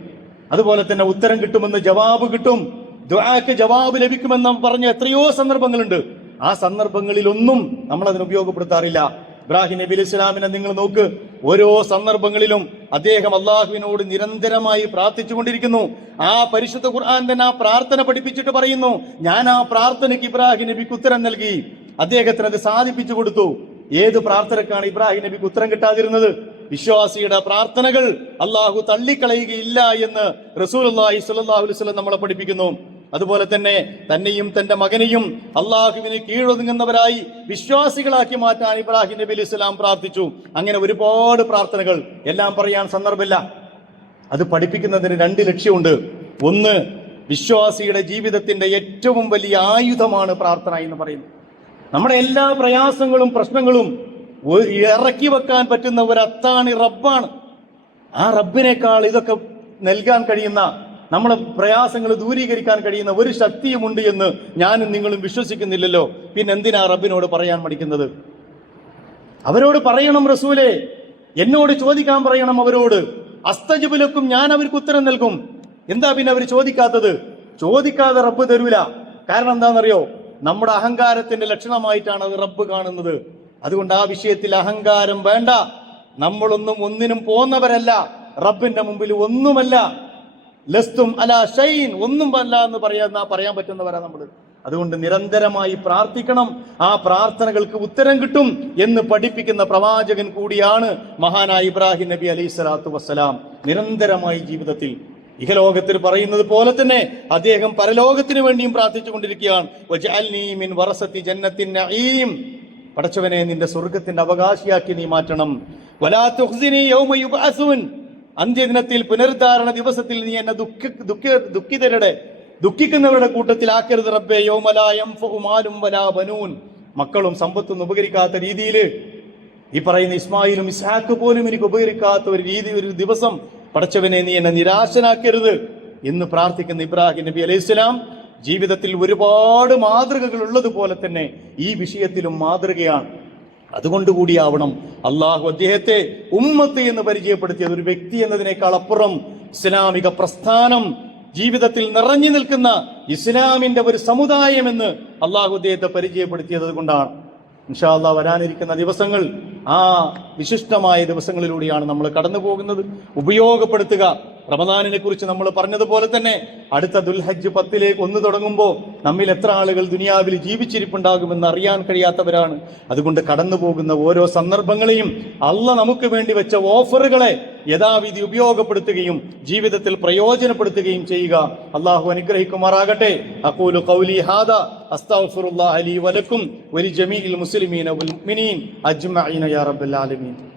അതുപോലെ തന്നെ ഉത്തരം കിട്ടുമെന്ന് ജവാബ് കിട്ടും. ദ്വാക്ക് ജവാബ് ലഭിക്കുമെന്ന് പറഞ്ഞ എത്രയോ സന്ദർഭങ്ങളുണ്ട്. ആ സന്ദർഭങ്ങളിലൊന്നും നമ്മൾ അതിന് ഉപയോഗപ്പെടുത്താറില്ല. ഇബ്രാഹിം നബി ഇസ്ലാമിനെ നിങ്ങൾ നോക്ക്. ഓരോ സന്ദർഭങ്ങളിലും അദ്ദേഹം അള്ളാഹുവിനോട് നിരന്തരമായി പ്രാർത്ഥിച്ചുകൊണ്ടിരിക്കുന്നു. ആ പരിശുദ്ധ ഖുർആൻ തന്നെ ആ പ്രാർത്ഥന പഠിപ്പിച്ചിട്ട് പറയുന്നു ഞാൻ ആ പ്രാർത്ഥനയ്ക്ക് ഇബ്രാഹിം നബിക്ക് ഉത്തരം നൽകി. അദ്ദേഹത്തിന് അത് സാധിപ്പിച്ചു കൊടുത്തു. ഏത് പ്രാർത്ഥനക്കാണ് ഇബ്രാഹിം നബിക്ക് ഉത്തരം കിട്ടാതിരുന്നത്? വിശ്വാസിയുടെ പ്രാർത്ഥനകൾ അള്ളാഹു തള്ളിക്കളയുകയില്ല എന്ന് റസൂൽ അള്ളാഹി വസല്ലം നമ്മളെ പഠിപ്പിക്കുന്നു. അതുപോലെ തന്നെ തന്നെയും തന്റെ മകനെയും അള്ളാഹുവിന് കീഴൊതുങ്ങുന്നവരായി വിശ്വാസികളാക്കി മാറ്റാൻ ഇബ്രാഹിം നബി ഇസ്ലാം പ്രാർത്ഥിച്ചു. അങ്ങനെ ഒരുപാട് പ്രാർത്ഥനകൾ. എല്ലാം പറയാൻ സന്ദർഭമില്ല. അത് പഠിപ്പിക്കുന്നതിന് രണ്ട് ലക്ഷ്യമുണ്ട്. ഒന്ന് വിശ്വാസിയുടെ ജീവിതത്തിന്റെ ഏറ്റവും വലിയ ആയുധമാണ് പ്രാർത്ഥന എന്ന് പറയുന്നത് നമ്മുടെ എല്ലാ പ്രയാസങ്ങളും പ്രശ്നങ്ങളും ഇറക്കി വെക്കാൻ പറ്റുന്ന ഒരു അത്താണി റബ്ബാണ്. ആ റബ്ബിനേക്കാൾ ഇതൊക്കെ നൽകാൻ കഴിയുന്ന നമ്മുടെ പ്രയാസങ്ങൾ ദൂരീകരിക്കാൻ കഴിയുന്ന ഒരു ശക്തിയുമുണ്ട് എന്ന് ഞാനും നിങ്ങളും വിശ്വസിക്കുന്നില്ലല്ലോ. പിന്നെ എന്തിനാ റബ്ബിനോട് പറയാൻ മടിക്കുന്നത്? അവരോട് പറയണം റസൂലെ. എന്നോട് ചോദിക്കാൻ പറയണം അവരോട്. അസ്തജബുലക്കും ഞാൻ അവർക്ക് ഉത്തരം നൽകും. എന്താ പിന്നെ അവർ ചോദിക്കാത്തത്? ചോദിക്കാതെ റബ്ബ് തരൂല. കാരണം എന്താണെന്നറിയോ? നമ്മുടെ അഹങ്കാരത്തിന്റെ ലക്ഷണമായിട്ടാണ് അത് റബ്ബ് കാണുന്നത്. അതുകൊണ്ട് ആ വിഷയത്തിൽ അഹങ്കാരം വേണ്ട. നമ്മളൊന്നും ഒന്നിനും പോന്നവരല്ല. റബ്ബിന്റെ മുമ്പിൽ ഒന്നുമല്ല. ലസ്തും അല ഷൈൻ ഒന്നും അല്ല എന്ന് പറയാൻ പറയാൻ പറ്റുന്നവരാ നമ്മൾ അതുകൊണ്ട് നിരന്തരമായി പ്രാർത്ഥിക്കണം. ആ പ്രാർത്ഥനകൾക്ക് ഉത്തരം കിട്ടും എന്ന് പഠിപ്പിക്കുന്ന പ്രവാചകൻ കൂടിയാണ് മഹാനായ ഇബ്രാഹിം നബി അലൈഹി സ്വലാത്തു വസ്സലാം. നിരന്തരമായി ജീവിതത്തിൽ ഇഹലോകത്തിൽ പറയുന്നത് പോലെ തന്നെ അദ്ദേഹം പരലോകത്തിന് വേണ്ടിയും പ്രാർത്ഥിച്ചു കൊണ്ടിരിക്കുകയാണ്. വജഅൽനീ മിൻ വറസത്തി ജന്നത്തിൻ നഈം. പടച്ചവനെ നിന്റെ സ്വർഗത്തിന്റെ അവകാശിയാക്കി നീ മാറ്റണം. വലാ യൗമ അന്ത്യദിനത്തിൽ പുനരുദ്ധാരണ ദിവസത്തിൽ നീ എന്നെ ദുഃഖ ദുഃഖ ദുഃഖിതരുടെ ദുഃഖിക്കുന്നവരുടെ കൂട്ടത്തിലാക്കരുത് റബ്ബേ. യോമലായം ഫുമാലും വലാ ബനൂൻ. മക്കളും സമ്പത്തും ഉപകരിക്കാത്ത രീതിയിൽ ഈ പറയുന്ന ഇസ്മായിലും ഇസ്ഹാക്ക് പോലും എനിക്ക് ഉപകരിക്കാത്ത ഒരു രീതി ഒരു ദിവസം പടച്ചവനെ നീ എന്നെ നിരാശനാക്കരുത് എന്ന് പ്രാർത്ഥിക്കുന്ന ഇബ്രാഹിം നബി അലൈഹി സ്വലാം ജീവിതത്തിൽ ഒരുപാട് മാതൃകകൾ ഉള്ളതുപോലെ തന്നെ ഈ വിഷയത്തിലും മാതൃകയാണ്. അതുകൊണ്ടുകൂടിയാവണം. അള്ളാഹു അദ്ദേഹത്തെ ഉമ്മത്ത് എന്ന് പരിചയപ്പെടുത്തിയത് ഒരു വ്യക്തി എന്നതിനേക്കാൾ അപ്പുറം ഇസ്ലാമിക പ്രസ്ഥാനം ജീവിതത്തിൽ നിറഞ്ഞു നിൽക്കുന്ന ഇസ്ലാമിന്റെ ഒരു സമുദായം എന്ന് അള്ളാഹു അദ്ദേഹത്തെ പരിചയപ്പെടുത്തിയത് കൊണ്ടാണ് ഇൻഷാല്ല വരാനിരിക്കുന്ന ദിവസങ്ങൾ ആ വിശിഷ്ടമായ ദിവസങ്ങളിലൂടെയാണ് നമ്മൾ കടന്നു പോകുന്നത് ഉപയോഗപ്പെടുത്തുക. റമദാനിനെ കുറിച്ച് നമ്മൾ പറഞ്ഞതുപോലെ തന്നെ അടുത്ത ദുൽഹജ്ജ് പത്തിലേക്ക് ഒന്ന് തുടങ്ങുമ്പോൾ നമ്മിൽ എത്ര ആളുകൾ ദുനിയാവിൽ ജീവിച്ചിരിപ്പുണ്ടാകുമെന്ന് അറിയാൻ കഴിയാത്തവരാണ്. അതുകൊണ്ട് കടന്നു പോകുന്ന ഓരോ സന്ദർഭങ്ങളെയും അല്ല നമുക്ക് വേണ്ടി വെച്ച ഓഫറുകളെ യഥാവിധി ഉപയോഗപ്പെടുത്തുകയും ജീവിതത്തിൽ പ്രയോജനപ്പെടുത്തുകയും ചെയ്യുക. അള്ളാഹു അനുഗ്രഹിക്കുമാറാകട്ടെ. അക്കൂലു കൗലി ഹാദ. അസ്തഗ്ഫിറുല്ലാഹ അലി വലക്കും. വലി ജമീൽ മുഅ്മിനീൻ. അജ്മഈന യാ റബ്ബൽ ആലമീൻ.